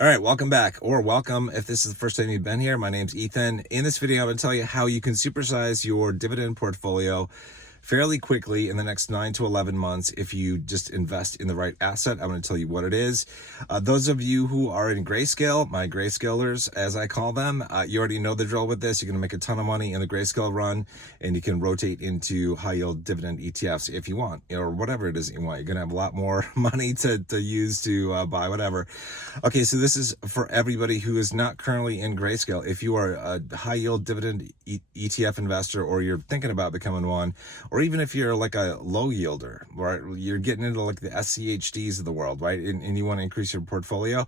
All right, welcome back, or welcome if this is the first time you've been here. My name's Ethan. In this video, I'm going to tell you how you can supersize your dividend portfolio fairly quickly in the next 9 to 11 months if you just invest in the right asset. I'm going to tell you what it is. Those of you who are in Grayscale, my Grayscalers, as I call them, you already know the drill with this. You're going to make a ton of money in the Grayscale run, and you can rotate into high-yield dividend ETFs if you want, or whatever it is that you want. You're going to have a lot more money to use to buy whatever. Okay, so this is for everybody who is not currently in Grayscale. If you are a high-yield dividend ETF investor, or you're thinking about becoming one, or even if you're like a low yielder, right? You're getting into like the SCHDs of the world, right? And you want to increase your portfolio.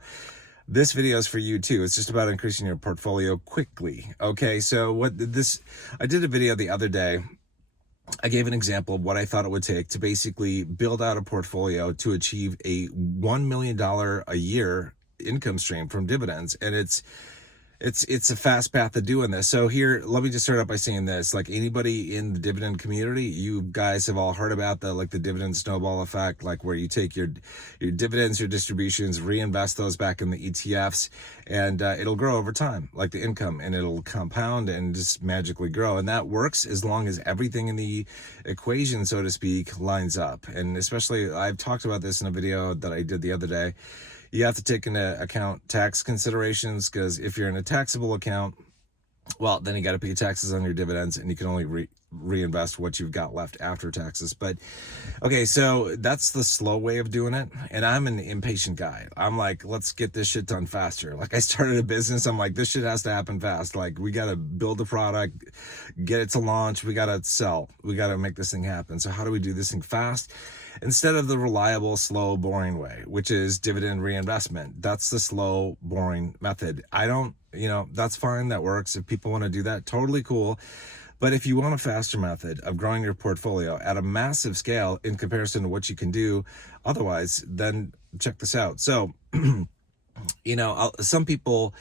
This video is for you too. It's just about increasing your portfolio quickly. Okay, so I did a video the other day. I gave an example of what I thought it would take to basically build out a portfolio to achieve a $1 million a year income stream from dividends. And it's a fast path to doing this. So here, let me just start out by saying this. Like, anybody in the dividend community, you guys have all heard about the dividend snowball effect, like where you take your dividends, your distributions, reinvest those back in the ETFs, and it'll grow over time, like the income, and it'll compound and just magically grow. And that works as long as everything in the equation, so to speak, lines up. And especially, I've talked about this in a video that I did the other day. You have to take into account tax considerations, because if you're in a taxable account, well, then you got to pay taxes on your dividends, and you can only reinvest what you've got left after taxes. But okay, so that's the slow way of doing it. And I'm an impatient guy. I'm like, let's get this shit done faster. Like, I started a business. I'm like, this shit has to happen fast. Like, we got to build a product, get it to launch. We got to sell. We got to make this thing happen. So how do we do this thing fast? Instead of the reliable, slow, boring way, which is dividend reinvestment. That's the slow, boring method. That's fine. That works. If people want to do that, totally cool. But if you want a faster method of growing your portfolio at a massive scale in comparison to what you can do otherwise, then check this out. So, some people,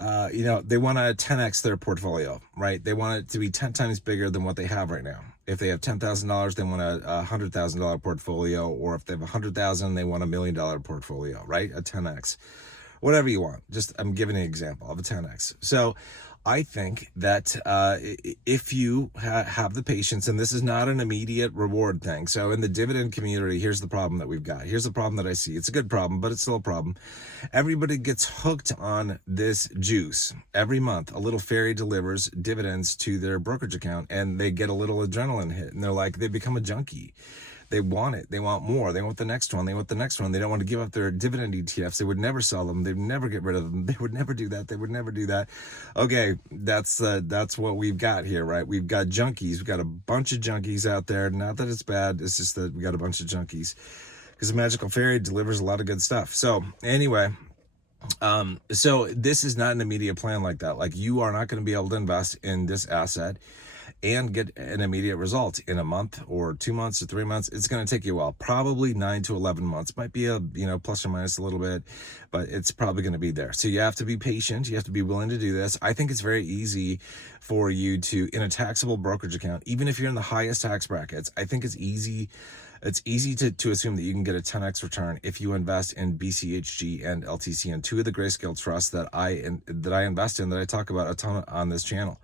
they want to 10x their portfolio, right? They want it to be 10 times bigger than what they have right now. If they have $10,000, they want a $100,000 portfolio, or if they have $100,000, they want $1 million portfolio, right? A 10x, whatever you want. Just, I'm giving an example of a 10x. So I think that if you have the patience, and this is not an immediate reward thing. So in the dividend community, here's the problem that we've got. Here's the problem that I see. It's a good problem, but it's still a problem. Everybody gets hooked on this juice. Every month, a little fairy delivers dividends to their brokerage account, and they get a little adrenaline hit, and they're like, they become a junkie. They want it. They want more. They want the next one. They want the next one. They don't want to give up their dividend ETFs. They would never sell them. They'd never get rid of them. They would never do that. They would never do that. Okay, that's what we've got here, right? We've got junkies. We've got a bunch of junkies out there. Not that it's bad. It's just that we got a bunch of junkies, because the magical fairy delivers a lot of good stuff. So anyway, so this is not an immediate plan like that. Like, you are not going to be able to invest in this asset and get an immediate result in a month or 2 months or 3 months. It's going to take you a while, probably 9 to 11 months. Might be plus or minus a little bit, but it's probably going to be there. So you have to be patient. You have to be willing to do this. I think it's very easy for you to, in a taxable brokerage account, even if you're in the highest tax brackets, I think it's easy to assume that you can get a 10x return if you invest in BCHG and LTCN, two of the Grayscale trusts that I invest in, that I talk about a ton on this channel.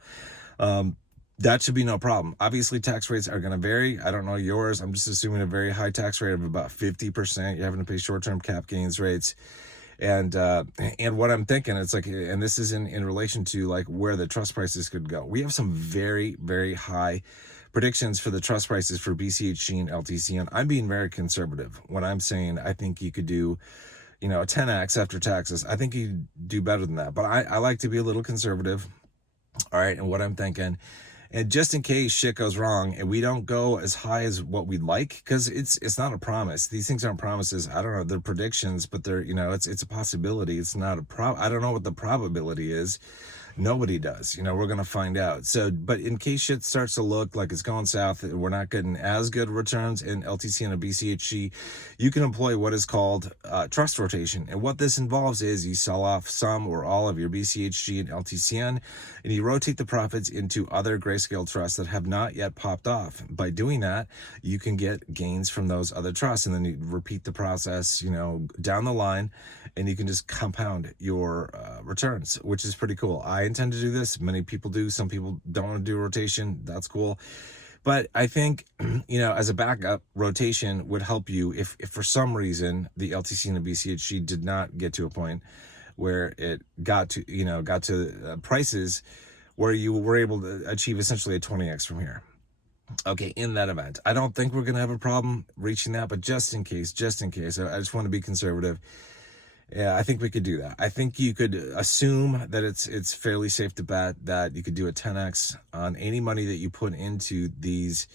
That should be no problem. Obviously, tax rates are going to vary. I don't know yours. I'm just assuming a very high tax rate of about 50%. You're having to pay short-term cap gains rates. And what I'm thinking, it's like, and this is in relation to like where the trust prices could go. We have some very, very high predictions for the trust prices for BCHG and LTCN. I'm being very conservative when I'm saying I think you could do, a 10x after taxes. I think you do better than that, but I like to be a little conservative. All right, and what I'm thinking, and just in case shit goes wrong and we don't go as high as what we'd like, because it's not a promise. These things aren't promises. I don't know. They're predictions, but they're, it's a possibility. It's not I don't know what the probability is. Nobody does. We're going to find out. So, but in case shit starts to look like it's going south, we're not getting as good returns in LTCN and BCHG, you can employ what is called trust rotation. And what this involves is you sell off some or all of your BCHG and LTCN, and you rotate the profits into other Grayscale trusts that have not yet popped off. By doing that, you can get gains from those other trusts, and then you repeat the process, down the line, and you can just compound your returns, which is pretty cool. I intend to do this. Many people do. Some people don't want to do rotation. That's cool. But I think, as a backup, rotation would help you if for some reason the LTCN and BCHG did not get to a point where it got to prices where you were able to achieve essentially a 20x from here. Okay, in that event, I don't think we're going to have a problem reaching that, but just in case, I just want to be conservative. Yeah, I think we could do that. I think you could assume that it's fairly safe to bet that you could do a 10x on any money that you put into these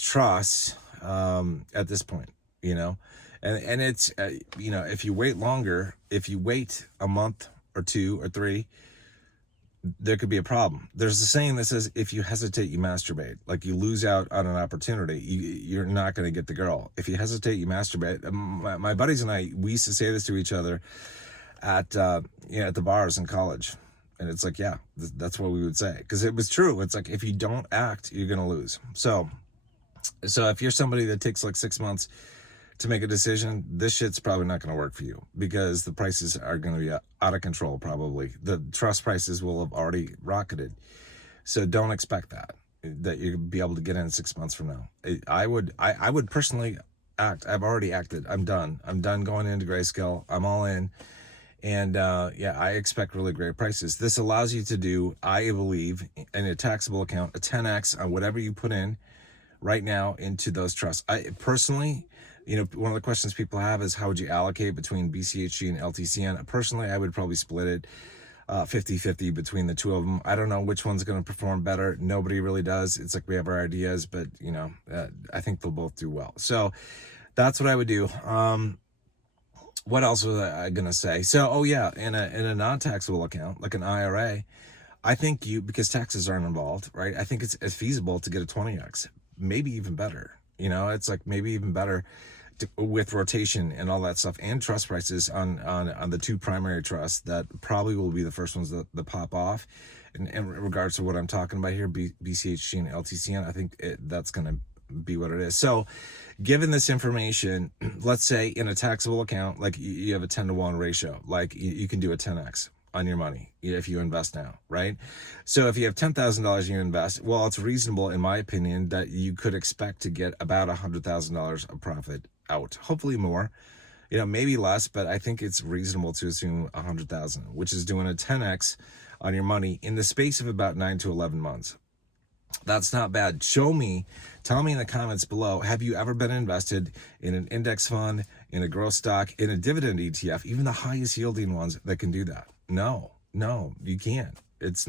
trusts at this point, and it's if you wait longer, if you wait a month or 2 or 3, there could be a problem. There's a saying that says, if you hesitate, you masturbate. Like, you lose out on an opportunity. You're not going to get the girl. If you hesitate, you masturbate. My buddies and I, we used to say this to each other at the bars in college. And it's like, yeah, that's what we would say. Because it was true. It's like, if you don't act, you're going to lose. So if you're somebody that takes like 6 months to make a decision, this shit's probably not going to work for you, because the prices are going to be out of control. Probably the trust prices will have already rocketed. So don't expect that you'll be able to get in 6 months from now. I would personally act. I've already acted. I'm done going into Grayscale. I'm all in. And I expect really great prices. This allows you to do, I believe, in a taxable account, a 10x on whatever you put in right now into those trusts. I personally, one of the questions people have is, how would you allocate between BCHG and LTCN? Personally, I would probably split it 50-50 between the two of them. I don't know which one's going to perform better. Nobody really does. It's like we have our ideas, but I think they'll both do well. So that's what I would do. What else was I going to say? So, in a non-taxable account, like an IRA, I think because taxes aren't involved, right? I think it's feasible to get a 20x, maybe even better. It's like maybe even better with rotation and all that stuff, and trust prices on the two primary trusts that probably will be the first ones that pop off. And in regards to what I'm talking about here, BCHG and LTCN, I think that's going to be what it is. So given this information, let's say in a taxable account, like you have a 10-to-1 ratio, like you can do a 10x on your money if you invest now, right? So if you have $10,000 you invest, well, it's reasonable, in my opinion, that you could expect to get about $100,000 of profit out. Hopefully more, maybe less, but I think it's reasonable to assume 100,000, which is doing a 10x on your money in the space of about 9 to 11 months. That's not bad. Tell me in the comments below, have you ever been invested in an index fund, in a growth stock, in a dividend ETF, even the highest yielding ones that can do that? No, you can't. It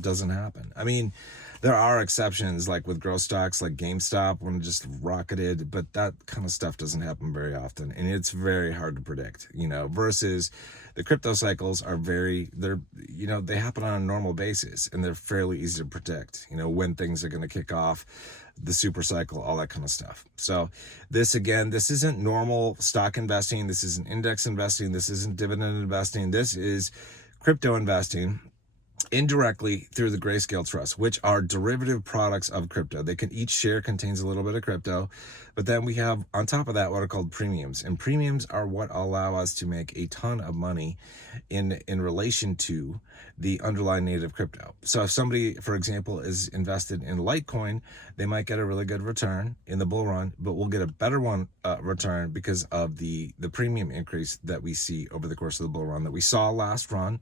doesn't happen. I mean, there are exceptions, like with growth stocks, like GameStop, when it just rocketed, but that kind of stuff doesn't happen very often, and it's very hard to predict, versus the crypto cycles are they happen on a normal basis, and they're fairly easy to predict, when things are going to kick off, the super cycle, all that kind of stuff. So this isn't normal stock investing. This isn't index investing. This isn't dividend investing. This is crypto investing indirectly through the Grayscale Trust, which are derivative products of crypto. Each share contains a little bit of crypto, but then we have on top of that what are called premiums, and premiums are what allow us to make a ton of money in relation to the underlying native crypto. So if somebody, for example, is invested in Litecoin, they might get a really good return in the bull run, but we'll get a better return because of the premium increase that we see over the course of the bull run that we saw last run.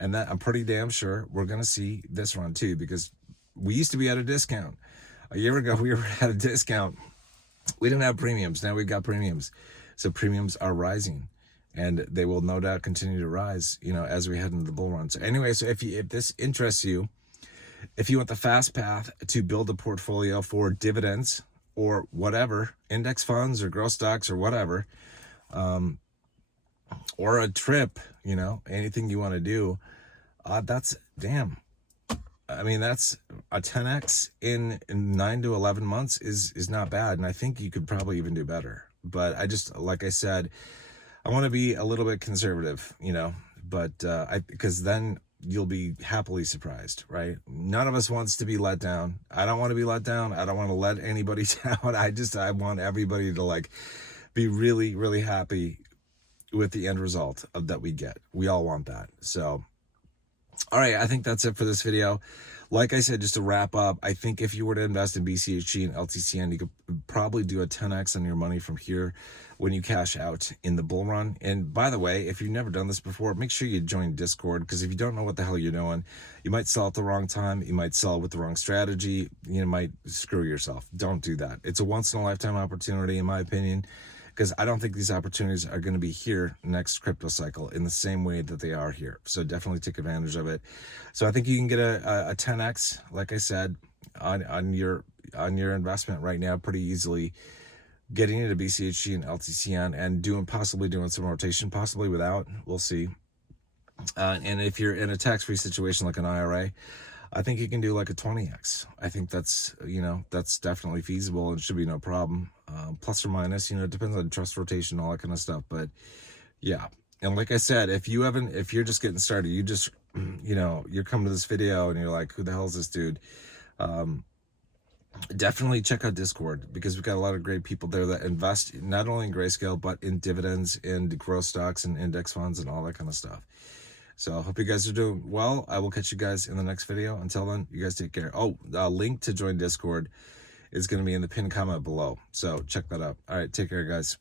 And that I'm pretty damn sure we're going to see this run too, because we used to be at a discount. A year ago, we were at a discount. We didn't have premiums. Now we've got premiums. So premiums are rising, and they will no doubt continue to rise, as we head into the bull run. So anyway, so if this interests you, if you want the fast path to build a portfolio for dividends or whatever, index funds or growth stocks or whatever, or a trip, anything you want to do, that's a 10x in 9 to 11 months is not bad. And I think you could probably even do better. But like I said, I want to be a little bit conservative, but because then you'll be happily surprised, right? None of us wants to be let down. I don't want to be let down. I don't want to let anybody down. I want everybody to be really, really happy with the end result of that we get. We all want that. So, all right, I think that's it for this video. Like I said, just to wrap up, I think if you were to invest in BCHG and LTCN, you could probably do a 10x on your money from here when you cash out in the bull run. And by the way, if you've never done this before, make sure you join Discord, because if you don't know what the hell you're doing, you might sell at the wrong time, you might sell with the wrong strategy, you might screw yourself. Don't do that. It's a once-in-a-lifetime opportunity, in my opinion, because I don't think these opportunities are going to be here next crypto cycle in the same way that they are here. So definitely take advantage of it. So I think you can get a 10x, like I said, on your investment right now pretty easily, getting into BCHG and LTCN and possibly doing some rotation, possibly without. We'll see. And if you're in a tax-free situation like an IRA, I think you can do like a 20x. I think that's, that's definitely feasible and should be no problem. Plus or minus, it depends on trust rotation, all that kind of stuff. But yeah. And like I said, if you're just getting started, you just, you're coming to this video and you're like, who the hell is this dude? Definitely check out Discord, because we've got a lot of great people there that invest not only in Grayscale, but in dividends and growth stocks and index funds and all that kind of stuff. So I hope you guys are doing well. I will catch you guys in the next video. Until then, you guys take care. Oh, the link to join Discord is going to be in the pinned comment below. So check that out. All right, take care, guys.